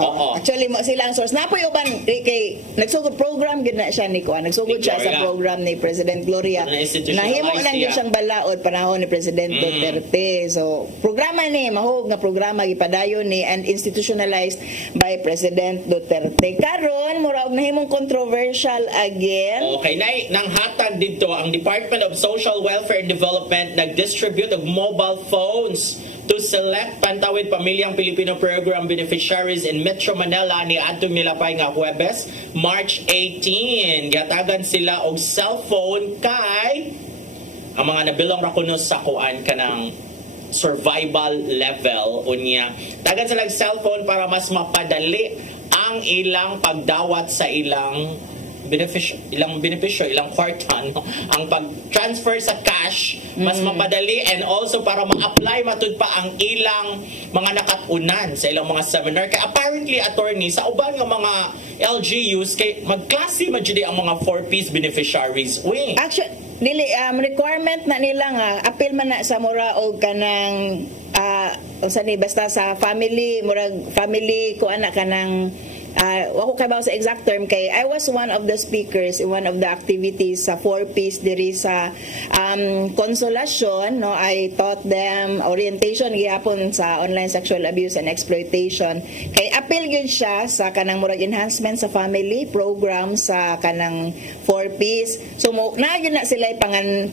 Actually, silang source. Napoy uban kay nagsugod program gid na siya ni Kuan. Nagsugod siya sa program ni President Gloria. Nahimo lang gid siyang balaod panahon ni President Duterte. So, programa ni mahog nga programa gipadayon ni and institutionalized by President Duterte. Karon mura og nahimong controversial again. Okay, nang hatag dito ang Department of Social Welfare and Development nag-distribute og mobile phones to select Pantawid Pamilyang Pilipino Program beneficiaries in Metro Manila ni atong nilapay nga Huwebes, March 18. Gatagan sila og cellphone kay ang mga nabilong ra kuno sa kuan kanang survival level unya. Tagan sila og cellphone para mas mapadali ang ilang pagdawat sa ilang benepisyo, ilang kwarta, no? Ang pag-transfer sa cash, mas mapadali and also para ma-apply matud pa ang ilang mga nakatunan sa ilang mga seminar. Kaya apparently, attorney, sa uban ng mga LGUs, kay magklase majudi ang mga 4Ps beneficiaries. Actually, dili, requirement na nila nga, appeal man na sa mura o kanang, basta sa family, murag family ko anak kanang, wako kay ba sa exact term kay I was one of the speakers in one of the activities sa 4Ps diri sa Consolacion, no? I taught them orientation gihapon sa online sexual abuse and exploitation. Kay appeal gyud siya sa kanang murag enhancement sa family program sa kanang 4Ps. So na gyud na sila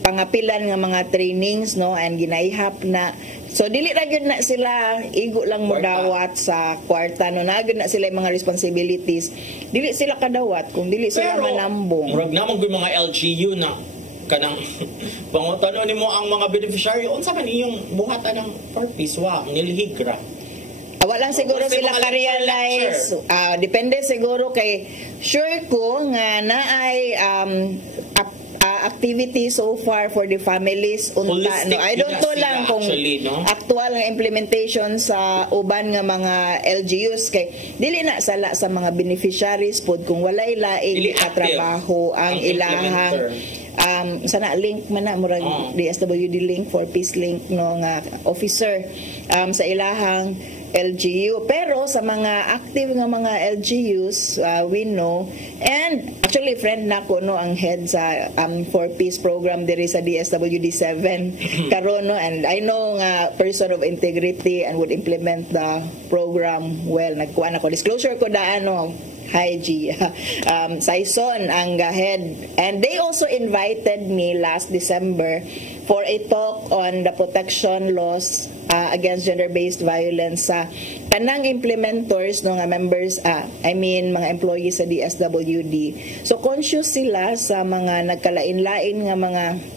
pangapilan nga mga trainings, no, and ginaihap na. So dili ra gyud na sila igo lang mo dawat sa kwarta, no, na gyud na sila mga responsibilities. Dili sila kadawat kung dili sila manambong. Murag namang gyud mga LGU na kanang pangutano nimo ang mga beneficiary unsa man iyong buhatan ng 4Ps nilhigra. Walang siguro sila ka-realize. Depende siguro kay sure ko nga naay activity so far for the families unta, no? I don't know lang kung actual nga implementation sa uban nga mga LGUs kay dili na sala sa mga beneficiaries pod kung walay laing katrabaho ang ilahang sana link man na murag DSWD link 4Ps link, no, nga officer sa ilahang LGU. Pero sa mga active nga mga LGUs, we know, and actually friend na ko no ang head sa 4Ps program diri sa DSWD 7 karon no, and I know nga person of integrity and would implement the program well. Nagkuha na ko disclosure ko daan no. Hi G. Saison ang head, and they also invited me last December for a talk on the protection laws against gender-based violence sa kanang implementors no nga members, mga employees sa DSWD. So conscious sila sa mga nagkalain-lain nga mga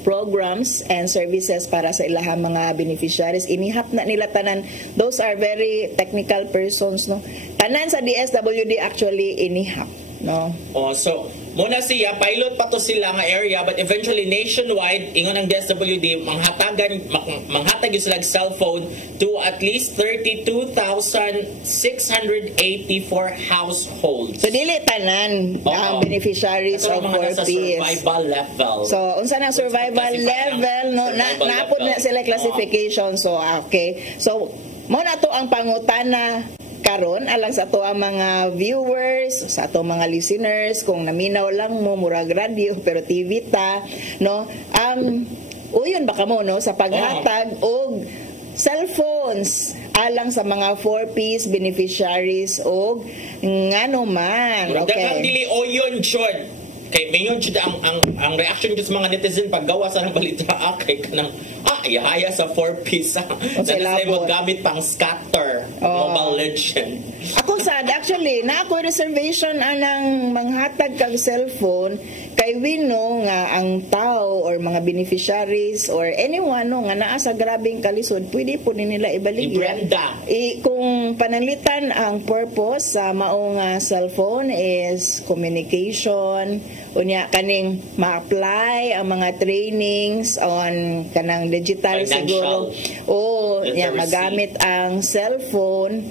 programs and services para sa ilahang mga beneficiaries. Inihap na nila tanan. Those are very technical persons no. Tanan sa DSWD actually inihap no. So muna siya pilot pa to sila nga area, but eventually nationwide ingon ang DSWD manghatag yung silang cellphone to at least 32,684 households. So dili tanan ang beneficiaries of 4Ps. Survival level. So unsa na survival level no, naapod na sila classification. So okay. So mo na to ang pangutana karon alang sa ato ang mga viewers, sa ato mga listeners, kung naminaw lang mo murag radio pero TV ta no, uyon baka mo no sa paghatag og cellphones alang sa mga 4Ps beneficiaries og ngano man. Okay. Daghang dili oyon jud. Kay mayon jud ang reaction jud sa mga netizen paggawa sa ng balita kay kanang ihaya sa 4Ps sa magamit pang scatter Mobile Legend. Ako sad actually na ako reservation anang manghatag kag cellphone kay we know nga ang tao or mga beneficiaries or anyone no nga naa sa grabing kalisod pwede po nila ibaligyan. Kung panalitan ang purpose sa maong cellphone is communication, unya kaning ma-apply ang mga trainings on kanang digital siguro magamit ang cellphone,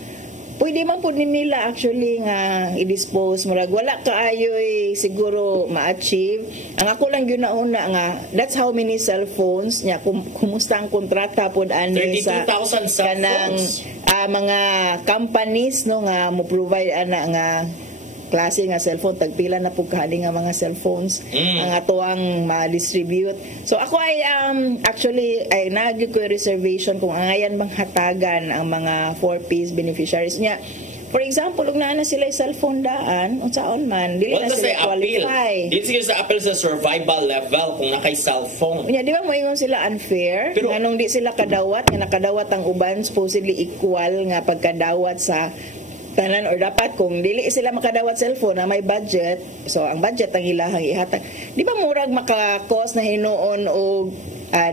pwede man po nila actually nga i-dispose murag wala kaayoy siguro ma-achieve. Ang ako lang yun nauna nga that's how many cellphones nya kumusta ang kontrata pod ani sa kanang mga companies no nga mo provide ana nga klase nga cellphone, tagpila na po kahali nga mga cellphones ang ato ang ma-distribute. So ako ay actually ay nagig ko reservation kung angayan bang hatagan ang mga 4Ps beneficiaries niya. For example, ug naa na sila cellphone daan unsaon man dili na sila qualify. Dili sila sa appeal sa survival level kung nakay cellphone. Unya di ba moingon sila unfair? Pero anong di sila kadawat nga nakadawat ang uban supposedly equal nga pagkadawat sa tanan, or dapat kung dili sila makadawat cellphone na may budget, so ang budget ang ilahang ihatag. Di ba murag maka-cause na hinuon og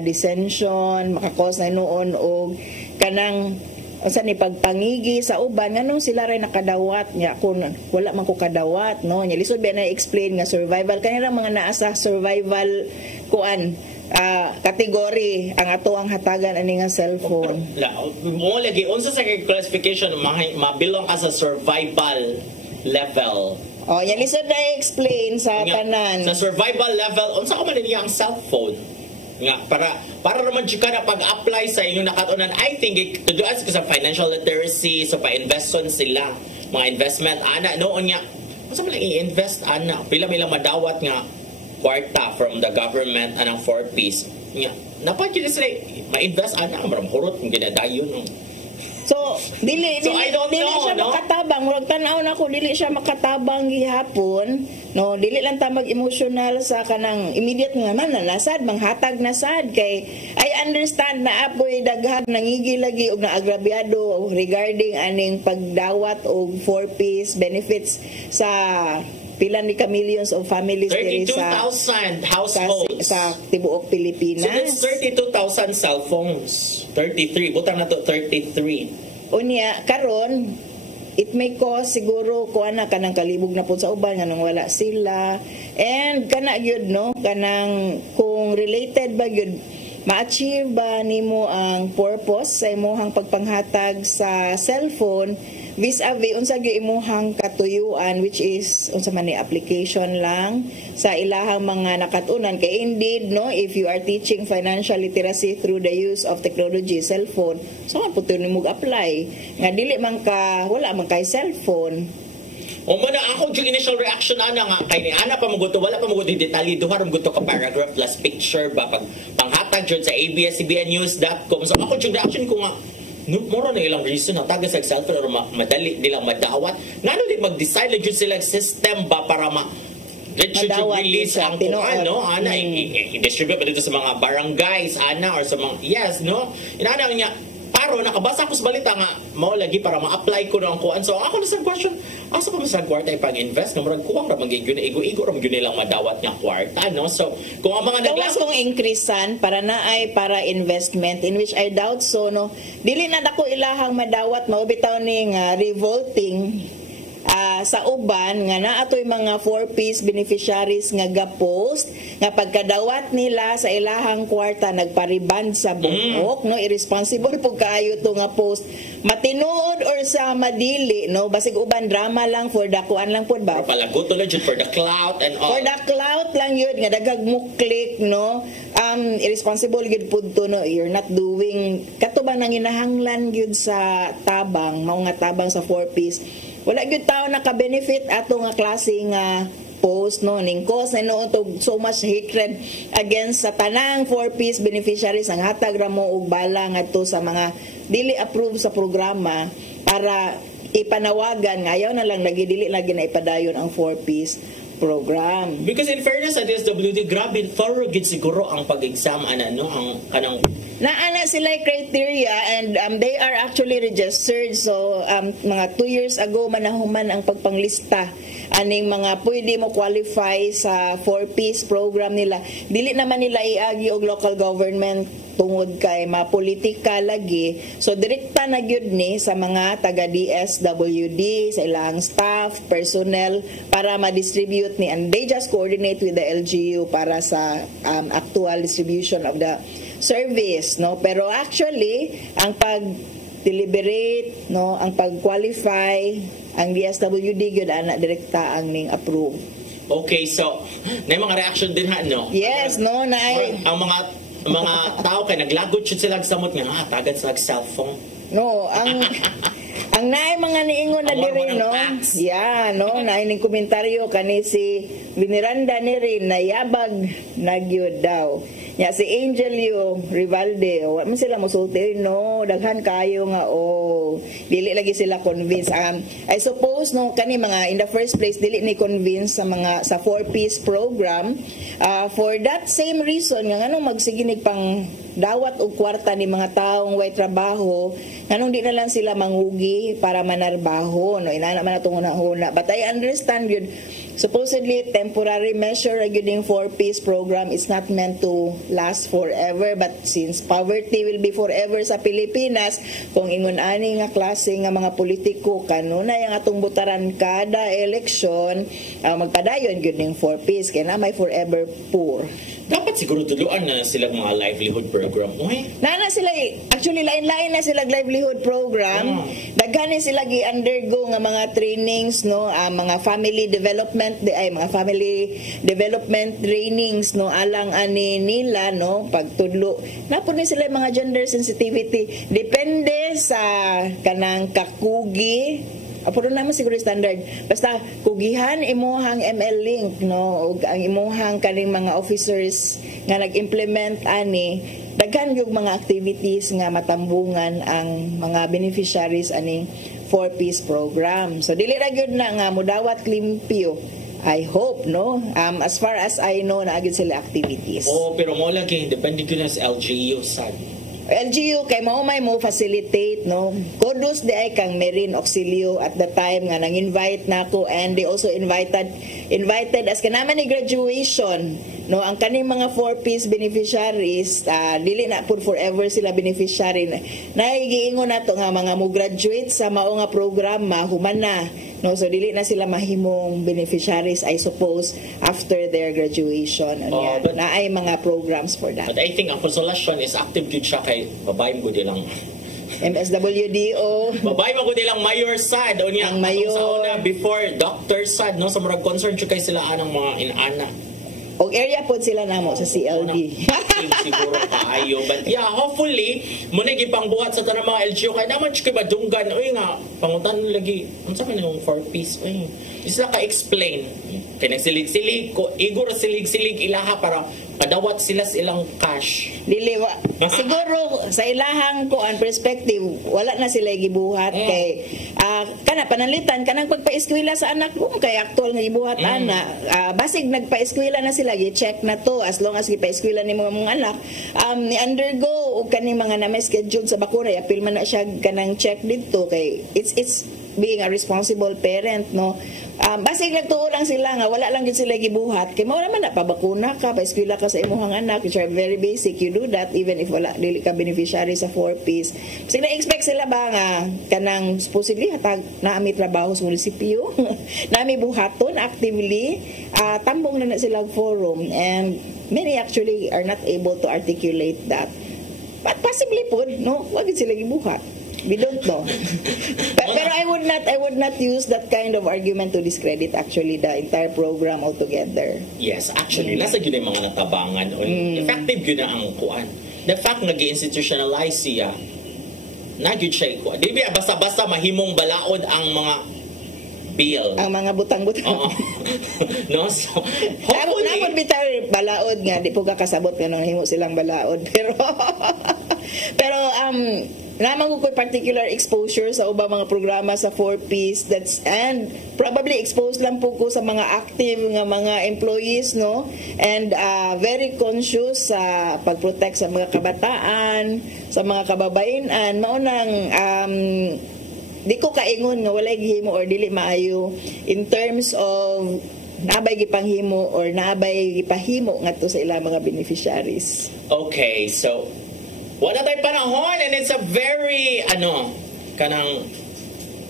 dissension, maka-cause na hinuon og kanang ni pagpangigi sa uban nganong sila ray nakadawat nya kun wala man ko kadawat no nya lisod ba na explain nga survival kanila mga naa sa survival category ang ato ang hatagan ani nga cellphone. Mo lagi unsa sa classification mabilong as a survival level. Yan lisod na explain sa tanan. Sa survival level unsa ka man niya ang cellphone? Nga para naman jud ka pag-apply sa inyong nakatunan. I think to do as sa financial literacy, so pa-investon sila mga investment ana noon nga unsa man i-invest ana pila madawat nga kwarta from the government anang 4Ps nga napakita sila ma-invest ana maram hurot ng ginadayon no. So dili siya makatabang murag tan-aw nako dili siya makatabang gihapon no, dili lang ta mag-emotional sa kanang immediate nga man nasad manghatag na sad kay I understand na apoy daghang nangigi lagi og naagrabyado regarding aning pagdawat og 4Ps benefits sa pila ni ka millions of families diri sa 32,000 households sa tibuok Pilipinas. So that's 32,000 cell phones. 33, butang na to 33. Unya karon it may cause siguro kuana kanang kalibog na pud sa uban nganong wala sila, and kana gyud no kanang kung related ba gyud ma-achieve ba nimo ang purpose sa imuhang pagpanghatag sa cellphone vis-a-vis unsa gyud imuhang katuyuan, which is unsa man ni application lang sa ilahang mga nakatunan. Kay indeed no, if you are teaching financial literacy through the use of technology, cellphone, so man puto nimo apply nga dili man ka wala man kay cellphone. O muna ako yung initial reaction ana nga kay ni ana pa maguto wala pa maguto detalye duha ram gusto ka paragraph plus picture ba pag panghatag jud sa ABS-CBNnews.com. So ako yung reaction ko nga moro na ilang reason na taga sa cellphone or madali nilang madawat. Ngano di mag-decide lang jud sila system ba para that should release ang kuan, no? Ana, i-distribute pa dito sa mga barangays, ana, or sa mga, yes, no? Inaana niya, paro, nakabasa ko sa balita nga, mao lagi para ma-apply ko na ang kuan. So, ako na sa question, asa ko sa kwarta ipang-invest? Namurag kuwang ramang igo-igo ramang yun nilang madawat nga kwarta, no? So, kung ang mga naglaso kong increasean para na ay para investment, in which I doubt so, no? Dili na dako ilahang madawat, maubitaw ni nga revolting sa uban nga naatoy mga 4-piece beneficiaries nga ga-post nga pagkadawat nila sa ilahang kwarta nagpariband sa buhok, no? Irresponsible pug kaayo to nga post, matinuod or sa madili, no? Basig uban drama lang for the kuan lang pud ba, palaguto lang jud for the clout and all, for the clout lang yun nga dagag mo click, no? Irresponsible gud pud to, no? You're not doing katubang nang inahanglan gud sa tabang, mao nga tabang sa 4-piece. Wala gyud tao naka-benefit ato nga klase nga post, no? Ning cause na noon so much hatred against sa tanang 4-piece beneficiaries ang hatag ra mo og bala ngadto sa mga dili approve sa programa para ipanawagan nga ayaw na lang lagi dili lagi na ipadayon ang 4-piece program. Because in fairness sa DSWD, grabe thorough gid siguro ang pag-exam ana, no? Ang kanang naana sila criteria and they are actually registered. So mga 2 years ago manahuman ang pagpanglista aning mga pwede mo qualify sa 4-piece program nila. Dili naman nila iagi og local government tungod kay mapolitika lagi. So direkta na gyud ni sa mga taga DSWD, sa ilang staff, personnel para ma-distribute ni, and they just coordinate with the LGU para sa actual distribution of the service, no? Pero actually ang pag-deliberate, no, ang pag-qualify ang DSWD gyud ana direkta ang ning approve. Okay, so may mga reaction din ha, no? Yes, no, na ang mga tao kay naglagot jud sila samot nga tagad sa cellphone. No, ang naay mga niingon na diri, no? Yeah, no, naay ning komentaryo kani si Viniranda ni rin na yabag nagyud daw. Ya si Angel Rivalde, wa man sila mosulti, no, daghan kayo nga dili lagi sila convinced. I suppose no kani mga in the first place dili ni convince sa mga sa 4-piece program for that same reason nga nganong magsiginig pang dawat og kwarta ni mga taong way trabaho, nganong di na lang sila manghugi para manarbaho, no? Inana man atong una-una. But I understand yun, supposedly temporary measure regarding 4-piece program is not meant to last forever, but since poverty will be forever sa Pilipinas, kung ingon ani nga klase nga mga politiko kanunay ang atong butaran kada eleksyon, magpadayon gyud ning 4-piece kay na may forever poor. Dapat siguro tuluan na sila mga livelihood program. Nana sila actually lain-lain na sila livelihood program. Daghan sila gi-undergo nga mga trainings, no, mga family development trainings, no, alang ani nila, no, pagtudlo. Napod ni sila mga gender sensitivity depende sa kanang kakugi. Apuro naman siguro standard. Basta kugihan imuhang ML link, no, ug ang imuhang kaning mga officers nga nag-implement ani, daghan yung mga activities nga matambungan ang mga beneficiaries ani 4-piece program. So dili ra gyud na nga mudawat limpyo. I hope, no, as far as I know na agad sila activities. Pero mo lagi depende gyud sa LGU sad. LGU kay mao may mo facilitate, no. Kudos di ay kang Marine Auxilio at the time nga nang invite nako, and they also invited as kanama ni graduation no, ang kaning mga 4Ps beneficiaries, dili na pud forever sila beneficiary. Naigiingon nato nga mga mo graduate sa mao nga programa human na, no, so dili na sila mahimong beneficiaries, I suppose, after their graduation. Na ay mga programs for that. But I think ang consolation is active jud siya kay babae mo di lang MSWDO. Babay mo ko nilang mayor sad o niya. Ang mayor. Sa una, before doctor sad, no? Sa murag concern siya kay sila anang mga inana. Og area pod sila namo sa CLD. Siguro kaayo. But yeah, hopefully, muna gipangbuhat sa tanang mga LGU. Kaya naman siya madunggan. Uy nga, pangutan lagi. Ano sa ka na yung 4Ps? Uy, isa ka-explain. Pinagsilig-silig ko. Igor silig-silig ilaha para padawat sila silang cash. Dili siguro sa ilahang ko ang perspective wala na sila gibuhat kay kana panalitan kanang pagpa-eskwela sa anak mo kay actual nga gibuhat ana basig nagpa-eskwela na sila gi-check na to as long as gipa-eskwela ni mong anak ni undergo og kani mga na may schedule sa bakuna apil man na siya kanang check dito kay it's being a responsible parent, no. Basig nagtuo lang sila nga wala lang gyud sila gibuhat kay mao naman na pabakuna ka, pa-eskwela ka sa imong anak, which are very basic. You do that even if wala dili ka beneficiary sa 4Ps. Kasi na-expect sila ba nga kanang supposedly hatag naami trabaho sa munisipyo, naami buhaton actively, tambong na sila forum and many actually are not able to articulate that. But possibly po, no, wag sila gibuhat. We don't know. Pero I would not use that kind of argument to discredit actually the entire program altogether. Yes, actually, nasa yun yung mga natabangan. Effective yun na ang kuan. The fact nag-institutionalize siya, nagyod siya kuan. Di ba basta-basta mahimong balaod ang mga bill. Ang mga butang-butang. No? So, hopefully... Napod bitar balaod nga, di po kakasabot nga nung himo silang balaod. Pero naman ko particular exposure sa ubang mga programa sa 4Ps and probably exposed lang po ko sa mga active nga mga employees, no, and very conscious sa pagprotect sa mga kabataan, sa mga kababaihan. Maunang di ko kaingon nga walay gihimo or dili maayo in terms of naabay gipanghimo or naabay gipahimo ngadto sa ilang mga beneficiaries. Okay, so wala tayong panahon and it's a very, kanang,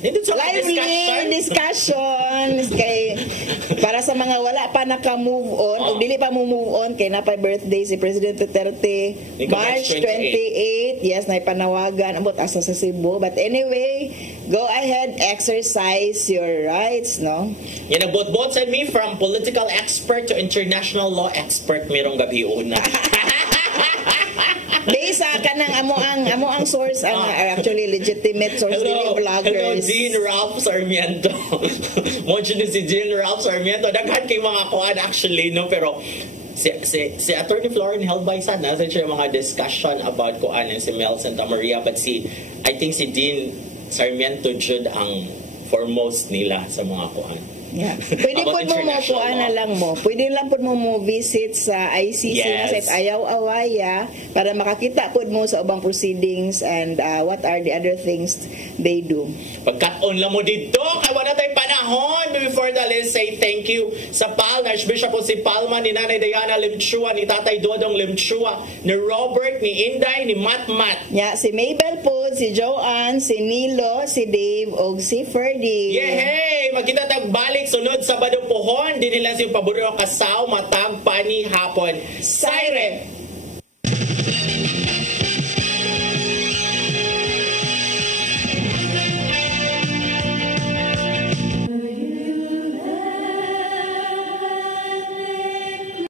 lively discussions kay para sa mga wala pa naka-move on o dili pa move on kay napay birthday si President Duterte March 28. Yes, naipanawagan abot asa sa Cebu. But anyway, go ahead, exercise your rights, no? Yan nagbot-bot sa me from political expert to international law expert merong gabi una. Based sa kanang amo ang source ang actually legitimate source ng vloggers. Hello, Dean Ralph Sarmiento. Mo si Dean Ralph Sarmiento. Daghan kay mga kuan actually, no, pero si Attorney Florin Helbay sana sa siya mga discussion about kuan si Mel Santa Maria, but I think si Dean Sarmiento jud ang foremost nila sa mga kuan. Yeah. Pwede po mo kuan na lang mo. Pwede lang po mo visit sa ICC na sa Ayaw-Awaya para makakita po mo sa ubang proceedings and what are the other things they do. Pagkat-on lang mo dito, kaya wala tayong panahon. Before that, let's say thank you sa PAL, na Archbishop po si Palma, ni Nanay Diana Limchua, ni Tatay Dodong Limchua, ni Robert, ni Inday, ni Matmat. Yeah, si Mabel po, si Joanne, si Nilo, si Dave, o si Ferdy. Yehey! Magkita tagbalik sunod Sabado pohon. Di nila siyang paborito kasaw, matag, pani, hapon. Siren!